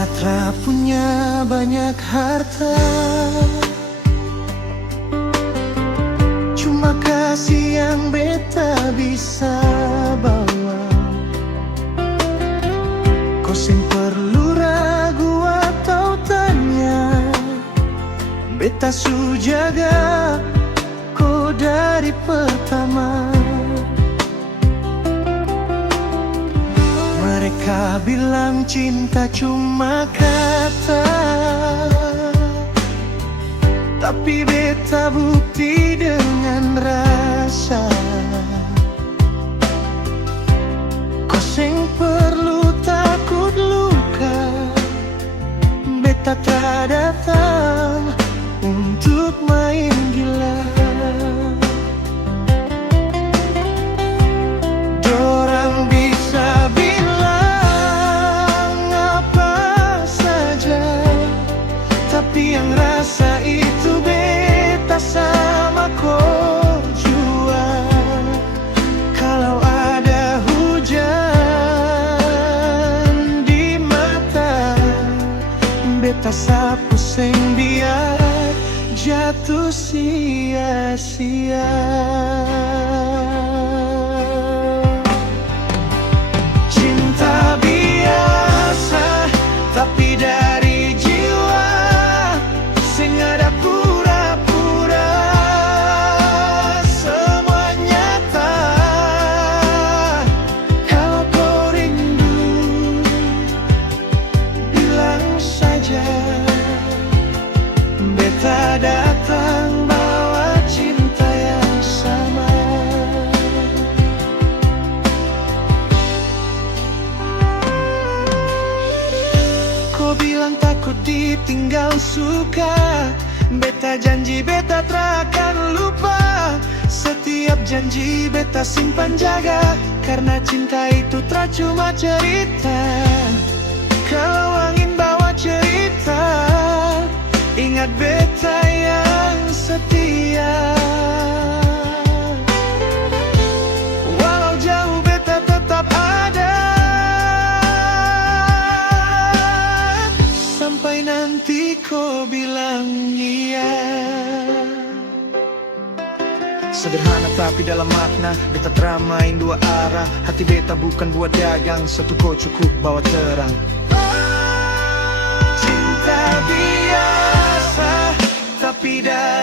Beta tra punya banyak harta, cuma kasih yang beta bisa bawa. Kau sing perlu ragu atau tanya, beta su jaga kau dari pertama. Mereka bilang cinta cuma kata, tapi beta bukti dengan rasa. Kau sing perlu takut luka, beta tak datang untuk main gila. Dorang bisa bilang apa saja, tapi yang rasa itu beta sama kau jua. Kalau ada hujan di mata, beta sapu seng biar jatuh sia-sia. Cinta biasa, tapi dari jiwa, sing ada pura-pura. Semua nyata, kalau kau rindu, bilang saja. Beta datang bawa cinta yang sama. Kau bilang takut ditinggal suka, beta janji beta terakan lupa. Setiap janji beta simpan jaga, karena cinta itu tak cuma cerita. Kalau angin bawa cerita, ingat beta yang setia. Walau jauh beta tetap ada, sampai nanti kau bilang iya. Sederhana tapi dalam makna, beta teramain dua arah. Hati beta bukan buat dagang, satu kau cukup bawa terang. Cinta biasa, tapi dari